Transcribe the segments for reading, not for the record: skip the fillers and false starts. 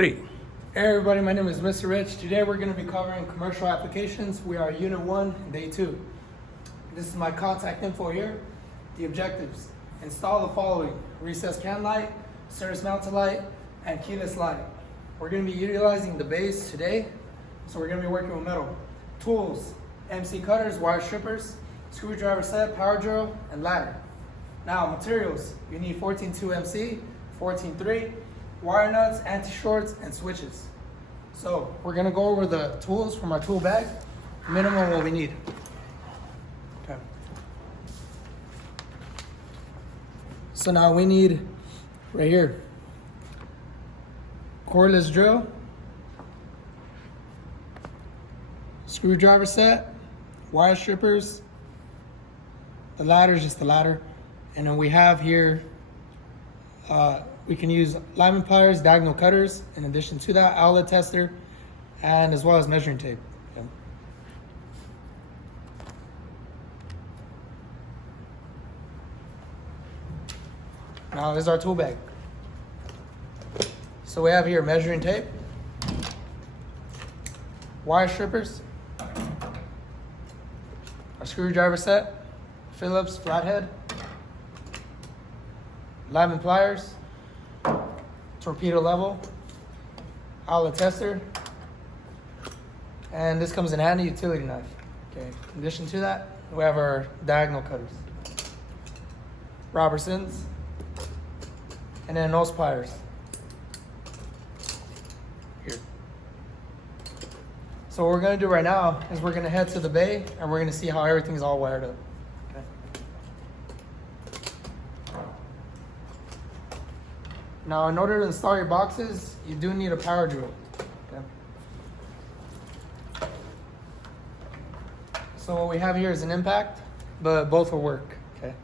3. Hey everybody, my name is Mr. Rich. Today we're going to be covering commercial applications. We are Unit 1, Day 2. This is my contact info here. The objectives: install the following: recessed can light, surface mounted light, and keyless light. We're going to be utilizing the base today, so we're going to be working with metal. Tools: MC cutters, wire strippers, screwdriver set, power drill, and ladder. Now materials: you need 14.2 MC, 14.3, wire nuts, anti-shorts, and switches. So we're gonna go over the tools from our tool bag, minimum what we need. Okay. So now we need, right here, cordless drill, screwdriver set, wire strippers, the ladder is just the ladder, and then we have here we can use lineman pliers, diagonal cutters, in addition to that, outlet tester, and as well as measuring tape. Okay. Now this is our tool bag. So we have here measuring tape, wire strippers, our screwdriver set, Phillips flathead, lineman pliers, torpedo level, outlet tester, and this comes in handy, utility knife. Okay. In addition to that, we have our diagonal cutters, Robertsons, and then nose pliers here. So what we're gonna do right now is we're gonna head to the bay and we're gonna see how everything's all wired up. Okay. Now, in order to install your boxes, you do need a power drill. Okay. So what we have here is an impact, but both will work. Okay.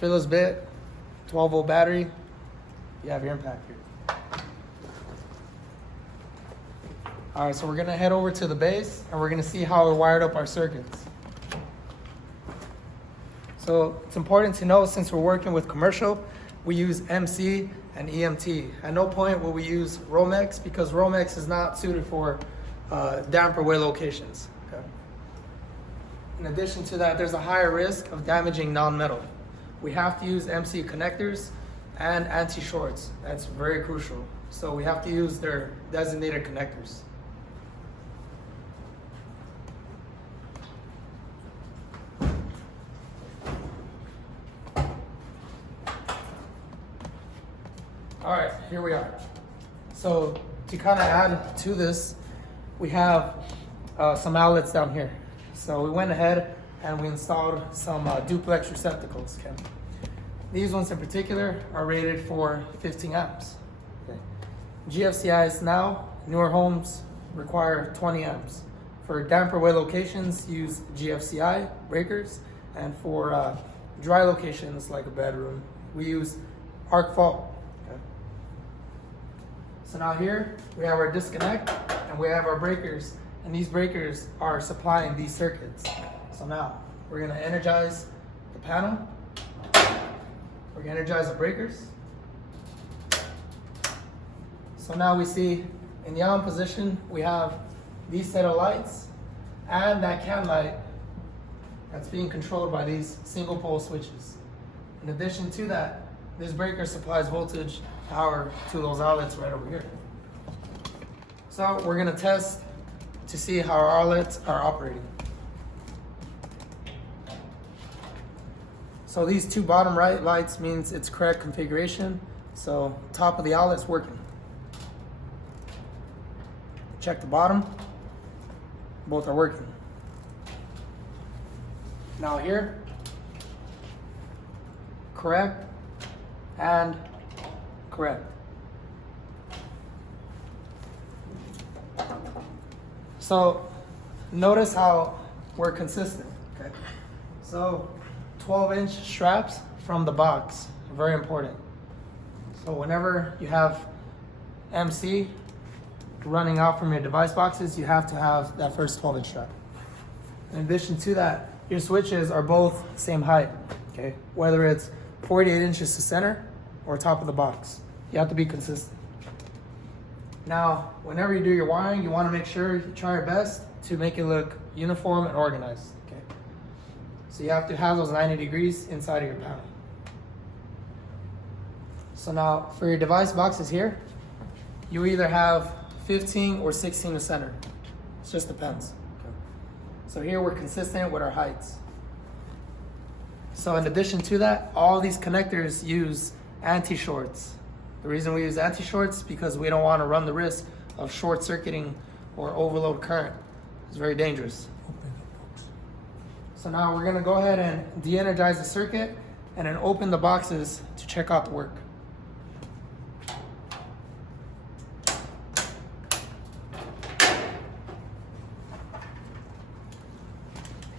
Phillips bit, 12-volt battery. You have your impact here. All right, so we're gonna head over to the base and we're gonna see how we wired up our circuits. So it's important to know, since we're working with commercial, we use MC and EMT. At no point will we use Romex, because Romex is not suited for damper way locations. Okay. In addition to that, there's a higher risk of damaging non-metal. We have to use MC connectors and anti-shorts. That's very crucial. So we have to use their designated connectors. All right, here we are. So to kind of add to this, we have some outlets down here. So we went ahead and we installed some duplex receptacles. Okay. These ones in particular are rated for 15 amps. Okay. GFCIs now, newer homes require 20 amps. For damper way locations, use GFCI breakers, and for dry locations like a bedroom, we use arc fault. So now here we have our disconnect and we have our breakers, and these breakers are supplying these circuits. So now we're gonna energize the panel. We're gonna energize the breakers. So now we see in the on position, we have these set of lights and that can light that's being controlled by these single pole switches. In addition to that, this breaker supplies voltage power to those outlets right over here. So we're gonna test to see how our outlets are operating. So these two bottom right lights means it's correct configuration. So top of the outlet's working. Check the bottom, both are working. Now here, correct and correct. So notice how we're consistent. Okay. So 12-inch straps from the box, very important. So whenever you have MC running out from your device boxes, you have to have that first 12-inch strap. In addition to that, your switches are both same height. Okay, whether it's 48 inches to center or top of the box. You have to be consistent. Now, whenever you do your wiring, you want to make sure you try your best to make it look uniform and organized. Okay. So you have to have those 90 degrees inside of your panel. So now for your device boxes here, you either have 15 or 16 to center. It just depends. Okay. So here we're consistent with our heights. So in addition to that, all these connectors use anti-shorts. The reason we use anti-shorts is because we don't want to run the risk of short circuiting or overload current. It's very dangerous. So now we're going to go ahead and de-energize the circuit and then open the boxes to check out the work.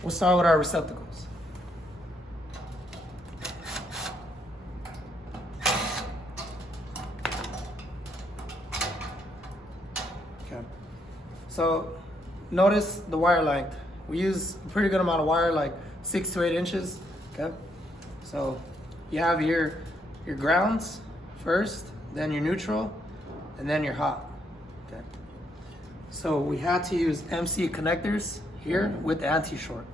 We'll start with our receptacles. Okay. So notice the wire length. We use a pretty good amount of wire, like 6 to 8 inches. Okay. So you have your grounds first, then your neutral, and then your hot. Okay. So we had to use MC connectors here with the anti-short.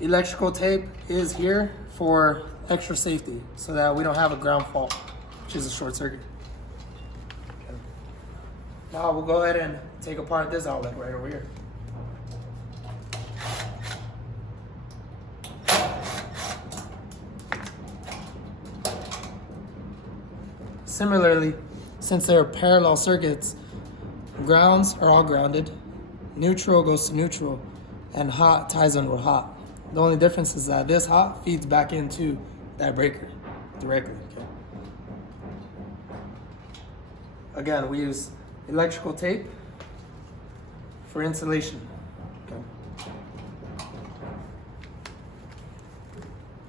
Electrical tape is here for extra safety so that we don't have a ground fault, which is a short circuit. Okay. Now we'll go ahead and take apart this outlet right over here. Similarly, since they're parallel circuits, grounds are all grounded, neutral goes to neutral, and hot ties in with hot. The only difference is that this hot feeds back into that breaker directly. Okay. Again, we use electrical tape for insulation. Okay.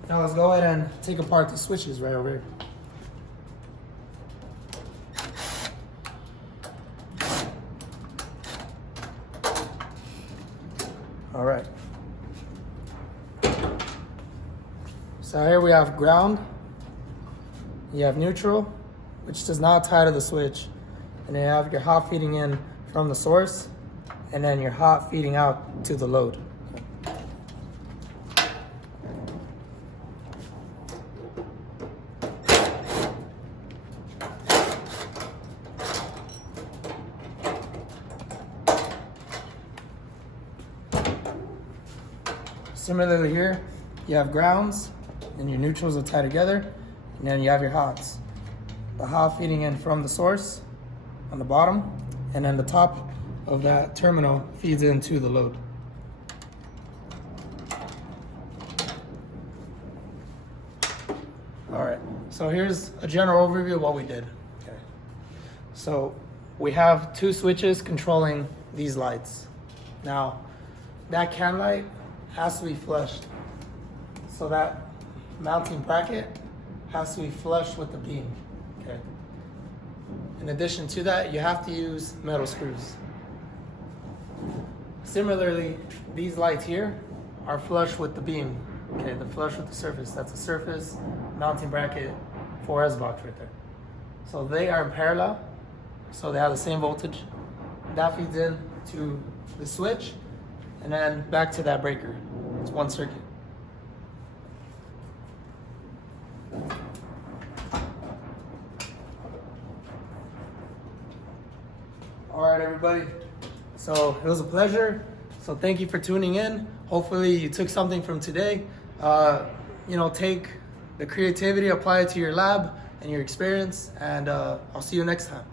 Now let's go ahead and take apart the switches right over here. All right. So here we have ground, you have neutral, which does not tie to the switch, and then you have your hot feeding in from the source, and then your hot feeding out to the load. Similarly here, you have grounds, and your neutrals are tied together, and then you have your hots. The hot feeding in from the source on the bottom, and then the top of that terminal feeds into the load. All right, so here's a general overview of what we did. Okay. So we have 2 switches controlling these lights. Now, that can light has to be flushed. So that mounting bracket has to be flush with the beam. Okay. In addition to that, you have to use metal screws. Similarly, these lights here are flush with the beam. Okay, the flush with the surface. That's a surface mounting bracket 4S box right there. So they are in parallel, so they have the same voltage. That feeds in to the switch, and then back to that breaker. It's one circuit. All right, everybody. So it was a pleasure. So thank you for tuning in. Hopefully you took something from today. Take the creativity, apply it to your lab and your experience, and I'll see you next time.